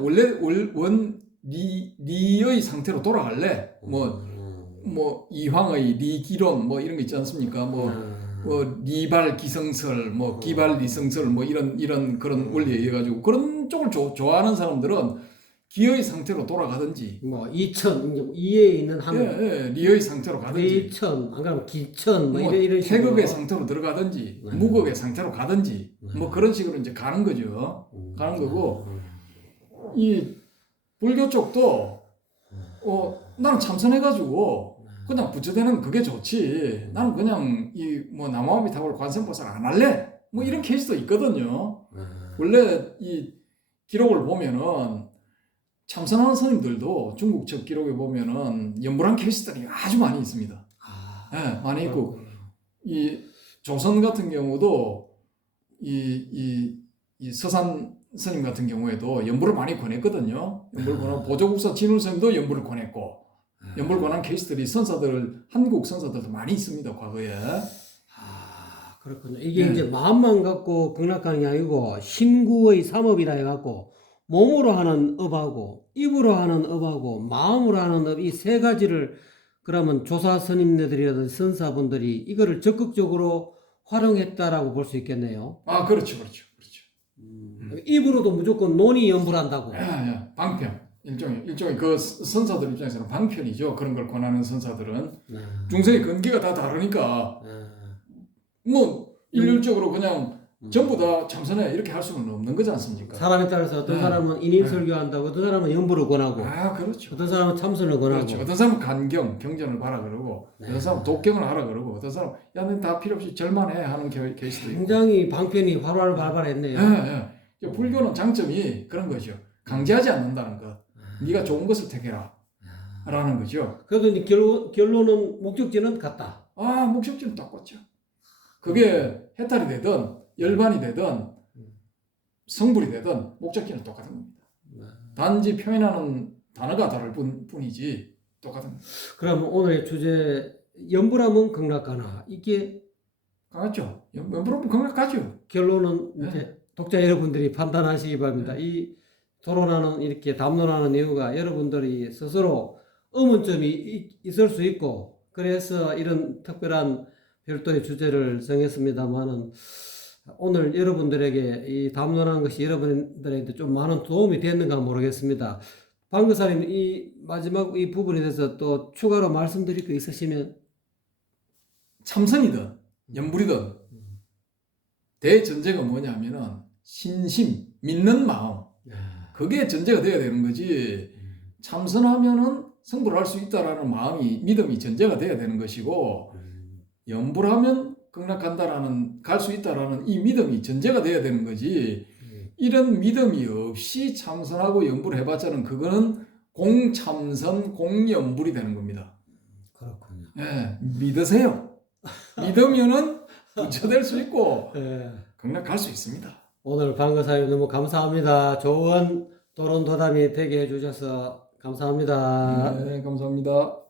원래 리의 상태로 돌아갈래. 뭐 이황의 리기론 뭐 이런 거 있지 않습니까? 뭐 리발 기성설, 뭐 기발 리성설 뭐 이런 그런 원리에 의해 가지고 그런 쪽을 좋아하는 사람들은 기의 상태로 돌아가든지 뭐 이천 이에 있는 한 리의 상태로 가든지 이천 안 그러면 기천 뭐 뭐 이런 식으로 태극의 상태로 들어가든지 무극의 상태로 가든지 뭐 그런 식으로 이제 가는 거죠. 가는 거고 이 불교 쪽도 나는 참선해가지고 그냥 부처되는 그게 좋지. 나는 그냥 이 뭐 나무아미타불 관세음보살 안 할래. 뭐 이런 케이스도 있거든요. 원래 이 기록을 보면은 참선하는 스님들도 중국 적 기록에 보면은 연불한 케이스들이 아주 많이 있습니다. 많이 있고 이 조선 같은 경우도 이 서산 스님 같은 경우에도 연불을 많이 권했거든요. 연불 권하고 보조국사 진울 스님도 연불을 권했고 연불 권한 케이스들이 한국 선사들도 많이 있습니다. 과거에. 그렇군요. 이게 이제 마음만 갖고 극락하는 게 아니고 신구의 삼업이라 해갖고 몸으로 하는 업하고 입으로 하는 업하고 마음으로 하는 업 이 세 가지를 그러면 조사 스님네들이라든지 선사분들이 이거를 적극적으로 활용했다라고 볼 수 있겠네요. 그렇죠. 입으로도 무조건 논의 연불한다고. 방편. 일종의 그 선사들 입장에서는 방편이죠. 그런 걸 권하는 선사들은 중생의 근기가 다 다르니까 뭐 일률적으로 그냥 전부 다 참선해 이렇게 할 수는 없는 거지 않습니까? 사람에 따라서 어떤 사람은 인인설교한다고 어떤 사람은 연불을 권하고 그렇죠. 어떤 사람은 참선을 권하고 그렇죠. 어떤 사람은 경전을 봐라 그러고 어떤 사람은 독경을 하라 그러고 어떤 사람은 넌 다 필요 없이 절만해 하는 케이스도 있고 굉장히 방편이 활발했네요. 불교는 장점이 그런 거죠. 강제하지 않는다는 것. 네가 좋은 것을 택해라 라는 거죠. 그래도 이제 결론은 목적지는 같다. 목적지는 똑같죠. 그게 해탈이 되든 열반이 되든 성불이 되든 목적지는 똑같은 겁니다. 단지 표현하는 단어가 다를 뿐이지 똑같은 겁니다. 그럼 오늘의 주제 연불하면 극락가나 이게 가죠. 연불하면 극락가죠. 결론은 이제 독자 여러분들이 판단하시기 바랍니다. 이 토론하는 이렇게 담론하는 이유가 여러분들이 스스로 의문점이 있을 수 있고 그래서 이런 특별한 별도의 주제를 정했습니다만은 오늘 여러분들에게 이 담론하는 것이 여러분들에게 좀 많은 도움이 됐는가 모르겠습니다. 방교사님 이 마지막 이 부분에 대해서 또 추가로 말씀드릴 거 있으시면. 참선이든 염불이든 대전제가 뭐냐면은 신심, 믿는 마음, 그게 전제가 돼야 되는 거지. 참선하면은 성불을 할 수 있다라는 마음이, 믿음이 전제가 돼야 되는 것이고, 염불하면 극락간다라는, 갈 수 있다라는 이 믿음이 전제가 돼야 되는 거지. 이런 믿음이 없이 참선하고 염불을 해봤자는 그거는 공참선, 공염불이 되는 겁니다. 그렇군요. 예, 믿으세요. 믿으면은 부처될 수 있고 예. 극락 갈 수 있습니다. 오늘 방교사님 너무 감사합니다. 좋은 토론도담이 되게 해주셔서 감사합니다. 네, 감사합니다.